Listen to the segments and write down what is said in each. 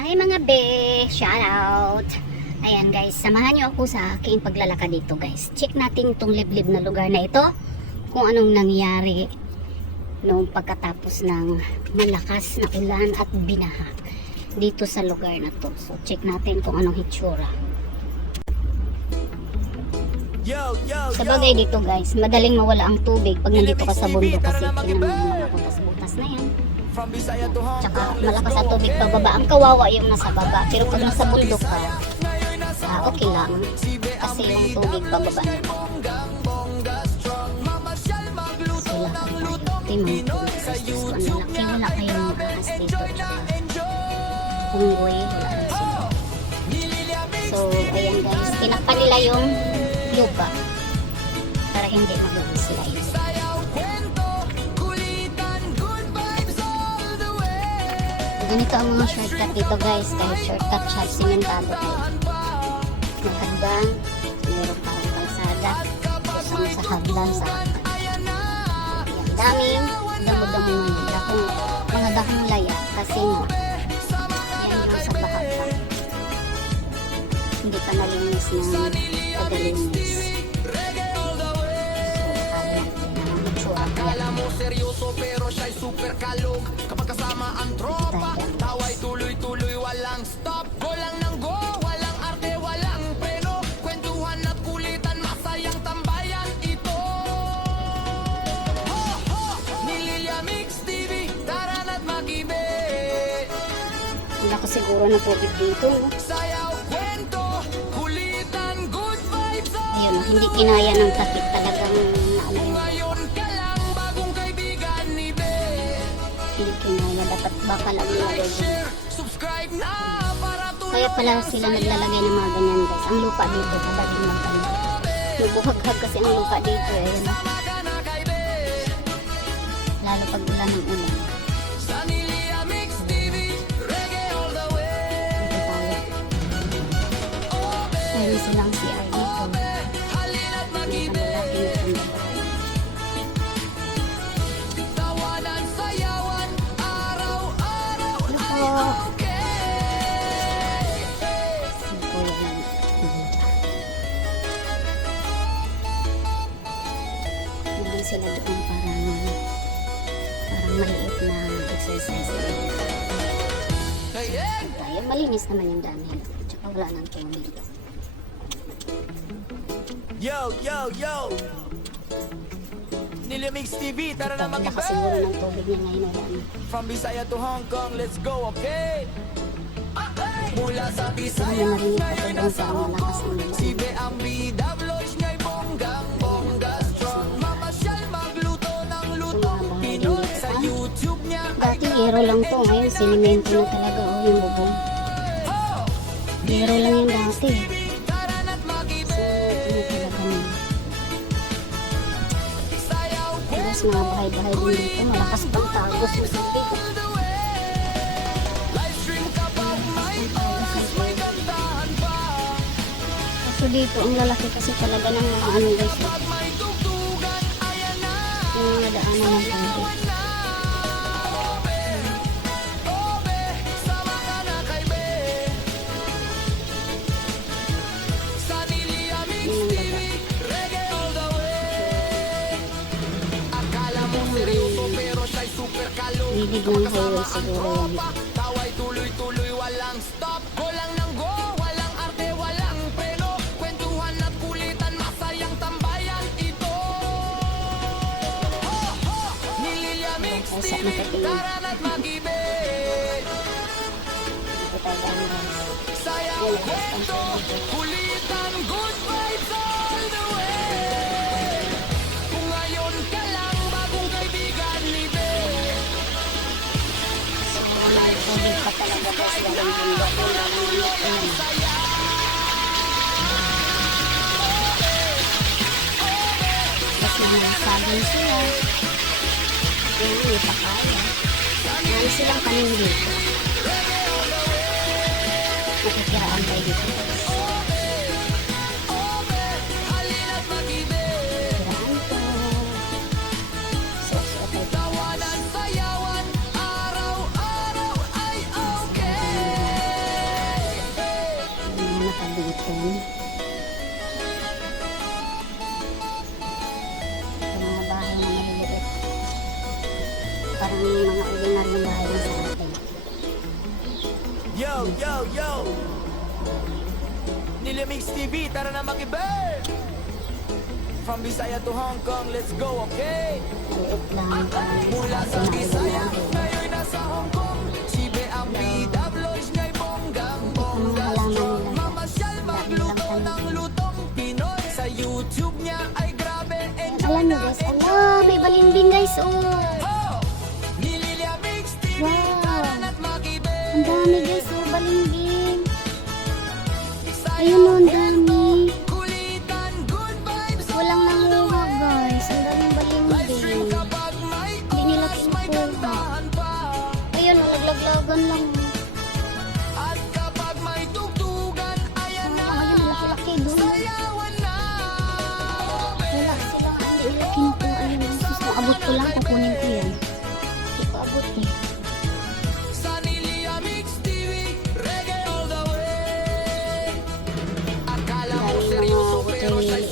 Hi mga be! Shout out! Ayan guys, samahan nyo ako sa aking paglalakad dito guys. Check natin itong liblib na lugar na ito. Kung anong nangyari noong pagkatapos ng malakas na ulan at binaha dito sa lugar na to. So check natin kung anong hitsura. Yo, yo, Sa yo. bagay dito guys, madaling mawala ang tubig pag nandito ka sa bundok kasi yung mga butas-butas na yan. Tsaka malakas ang tubig pababa. Ang kawawa yung nasa baba. Pero pag nasa bundok ka, ah, okay lang. Kasi yung tubig pababa. So, lakad tayo. Ito yung mga tubig. Ang lalaki. Wala kayong ahas dito. Tsaka unggoy. Wala rin sila. So, ayan guys. Tinakpan nila yung lupa para hindi mag-slide. Ganito ang mga shortcut dito guys. Kahit shortcut siya, simentado kayo. May hagdan, meron parang kalsada. Kusang sa hagdan sa hagdan. Ayan, daming damo-damo ngayon. Dakong, mga dakong laya kasi nga, yan yung sa baha pa. Hindi pa nalinis ng pagalinis. Seryoso pero siya'y super kalog Kapag kasama ang tropa. Taway tuloy-tuloy walang stop Go lang ng go, walang arte, walang preno Kwentuhan at kulitan, masayang tambayan ito Ho, ho, Nililya Mix TV, tara na't mag-ibig Wala ko siguro na tubig dito. no? Sayaw, kwento, kulitan, good vibes. Ayun, hindi kinaya ng takip talagang na para tuloy Kaya pala sila naglalagay ng mga ganyan guys. Ang lupa dito, madaling magkano. Nabuhaghag kasi ang lupa dito eh. Lalo pag ulan ng ulan. Maliit na exercise. Hey. tayo. Malinis naman yung dami. Tsaka wala nang tubig. Yo, yo, yo Nilia Mix TV, tara na Pag lakas siguro ng tubig niya ngayon wala na. From Bisaya to Hong Kong, let's go, okay? Mula sa Bisaya, ngayon nasa sa Hong Kong ng Si ulan. Be ang bida, Yero lang to. Ngayon sinimento na talaga oh, yung bubong. Yero lang yung dati. So, ano talaga na. Tapos mga bahay-bahay din dito. Malakas pang tagos pa Kaso dito, ang lalaki kasi talaga ng mga ano guys. Yung mga daanan ng tubig. Kalong Bibig ng highway siguro yan. Taway tuloy-tuloy walang stop Go lang ng go, walang arte, walang preno Kwentuhan at kulitan, masayang tambayan ito Ho, ho, Nililya Mix TV, nakatingin. tara na't mag-ibig Dito tayo ang guys. Sayaw, kwento, kulitan, talaga guys. Walang bundok. Walang bundok. Tapos mga saging sila. Yung hindi pa kaya. Marami silang kanin dito. Nakikiraan tayo dito parang mga ordinaryong bahay sa atin. Yo, yo, yo! Nilamix TV, tara na makibay! From Bisaya to Hong Kong, let's go, okay? Liit. Okay. Mula sa Bisaya, ngayon nasa Hong Kong, Chibe ang bida, vlogs nga'y bonggang bongga. Mamasyal magluto ng lutong Pinoy sa YouTube niya ay grabe. Alam nyo guys, ano, may balimbing guys, oh. Wow. Ang dami guys, oh. Sayaw, Ayun oh, ang dami. Walang nanguha guys, ang daming may Hindi nila kinukuha. Ayun, naglaglagan lang. At kapag may tugtugan, ayan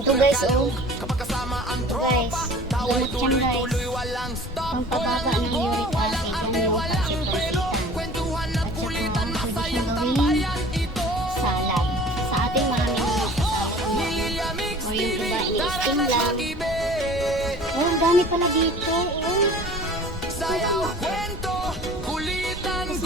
Ito guys, oh. Ang guys. Gamot yan, walang stop Pampababa ng uric acid, gawin tambayan ito Salad. Sa atin, marami mga salad. Nilia Mix Or yung iba, ini-steam lang. Oh, ang dami pala dito. Oh. Sayaw, kwento, kulitan, Kasi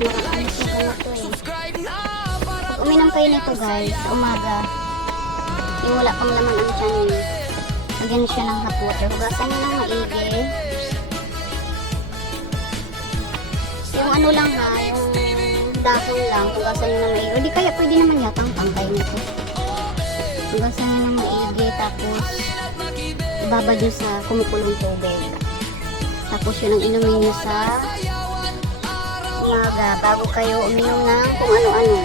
eh. Pag uminom kayo nito guys, umaga, yung wala pang laman ang tiyan niyo, lagyan siya ng hot water. Hugasan niyo ng maigi. Yung ano lang ha, yung dahon lang, hugasan niyo ng maigi. O kaya pwede naman yata ang pangkay nito. Hugasan niyo ng maigi, tapos ibabad niyo sa kumukulong tubig. Tapos yun ang inumin niyo sa umaga bago kayo uminom ng kung ano-ano.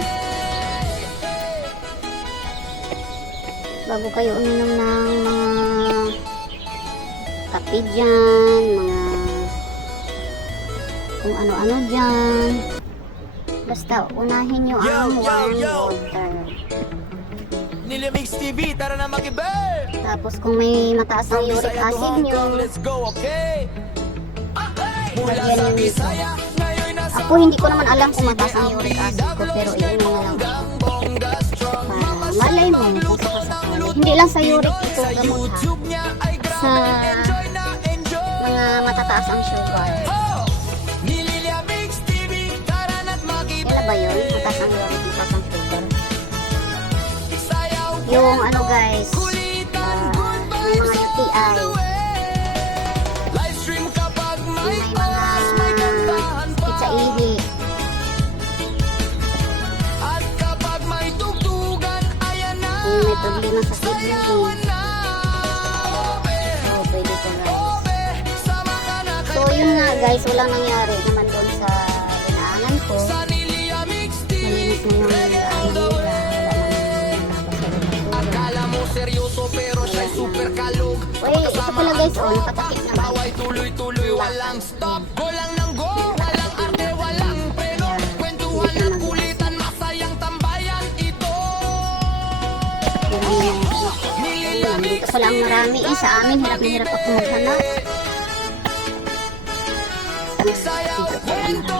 Bago kayo uminom ng mga kape dyan, mga kung ano-ano dyan. Basta unahin nyo Yo, ang yo, warm yo. water. Nilia Mix TV, tara na makibe Tapos kung may mataas ang uric acid nyo, let's go, okay? Mula Lagyan sa. Bisaya, ako hindi ko naman alam kung mataas ang uric acid ko, pero lang ako. bongga strong Para malay mo kung sakasakali. Hindi lang sa uric ito gamot ha. Sa mga matataas ang sugar. Kailan ba yun? Mataas ang uric, mataas ang sugar. Yung ano guys, may vibes mga UTI, So, yun nga guys, walang nangyari naman doon sa dinaanan ko. Malinis na yung ano seryoso pero siya'y super kalog Uy, ito pala guys, oh, nakatakip naman. Baway tuloy-tuloy walang stop Go Ayun, dito pala ang marami eh. Sa amin, hirap na hirap ako maghanap. Dito marami.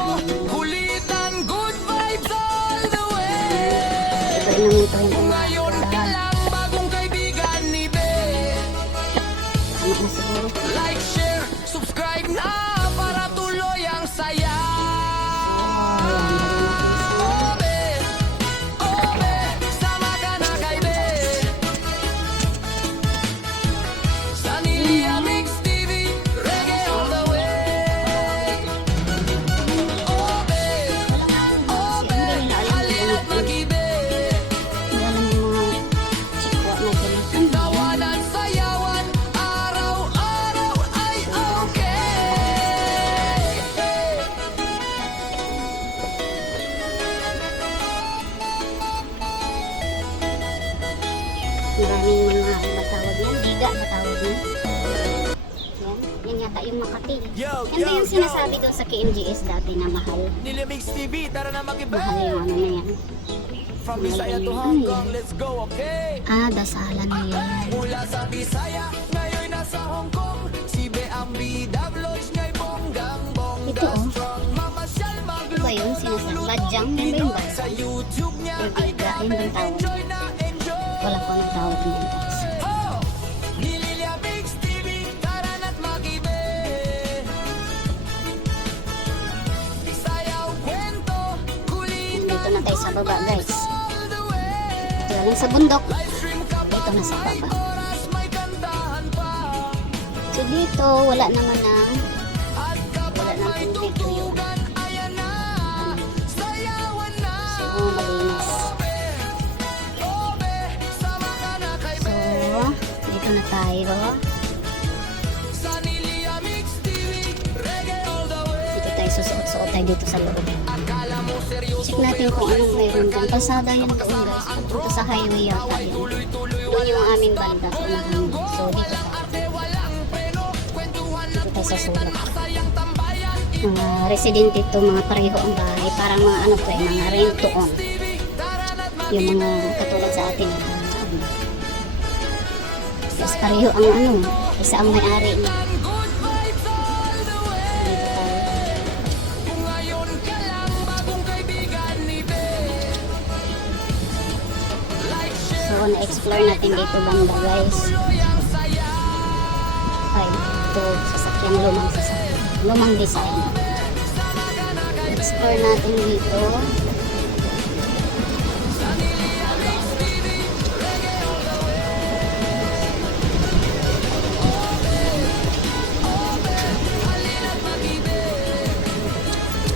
Makati. Yo, Yan ba yung sinasabi doon sa KMGS dati na mahal? Nilimix TV, tara na makibe Mahal yung ano na yan. From Ano Bisaya to Ano Hong? Kong, let's go, okay? Ah, dasalan na yan. Mula sa Bisaya, ngayon nasa Hong Kong Si ang bida, vlogs nga'y bonggang Ito bongga oh. Strong, mamasyal, Ano ba yun? Sinasabi? Badyang? Yan ba yung Sa badyang? YouTube niya ay? Yun enjoy na enjoy Wala ko anong tawag din Dito na tayo sa baba guys. lang sa bundok. Dito na sa baba. So dito, wala naman ng wala may tubig na So, malinis. So, dito na tayo. Dito tayo susuot-suot tayo dito sa loob. Natin kung anong mayroon dyan. Kalsada yun doon guys. Punta sa highway yata yun. Doon yung aming banda. Unahan. So, dito at Dito tayo sa sulak. Mga residente to, mga pareho ang bahay. Parang mga ano to eh, mga rent to own. Yung mga katulad sa atin. Tapos pareho ang ano, isa ang may-ari niya. Na-explore natin dito banda guys. Ay, ito, sasakyan, lumang sasakyan. Lumang design. Explore natin dito.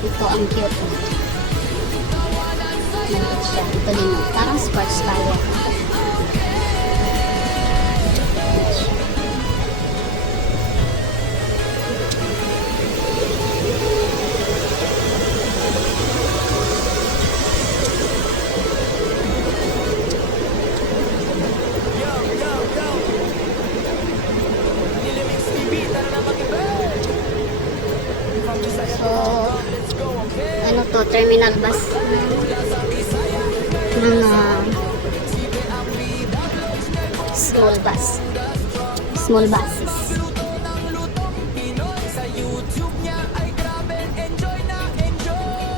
Ito ang cute. Ito din. Parang sports style. Terminal bus ng ah, small bus. Small buses.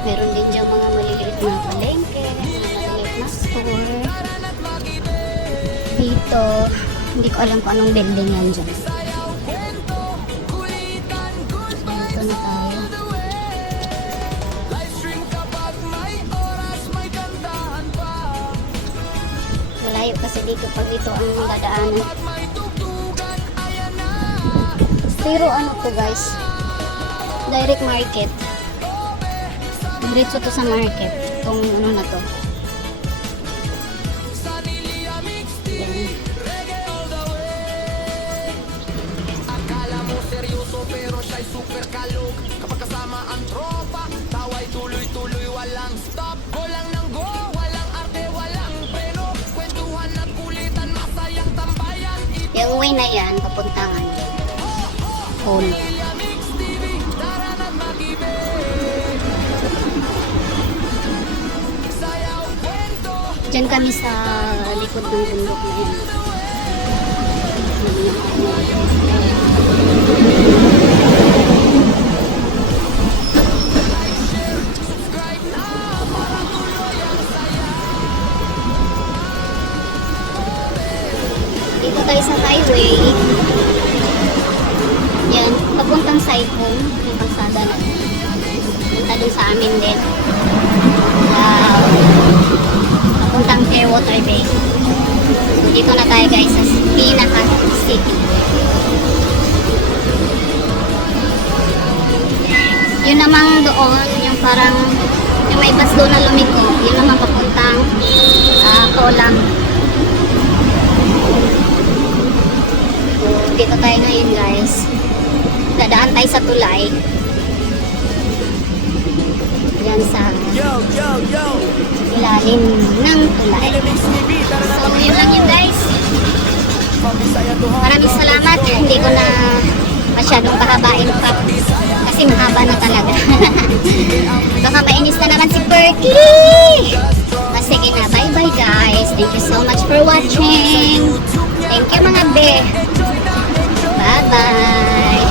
Meron din dyan mga maliliit na palengke, maliliit na store. Dito, hindi ko alam kung anong building yan dyan. Dito na tayo. Kasi dito pag dito ang dadaanan. Pero ano to guys, direct market. Diretso to sa market. Itong ano na to. Tara na't mag-ibe Sayaw, kwento Diyan kami sa likod ng bundok na yan. Doon na lumiko, yun naman papuntang uh, Kolang. So, dito tayo ngayon guys. Dadaan tayo sa tulay. Yan sa Yo, yo, yo ilalim ng tulay. So, yun lang yun guys. Maraming salamat. Hindi ko na masyadong pahabain pa kasi mahaba na talaga. Baka mainis na naman si Perky! Mas sige na, bye-bye guys. Thank you so much for watching. Thank you mga be. Bye-bye.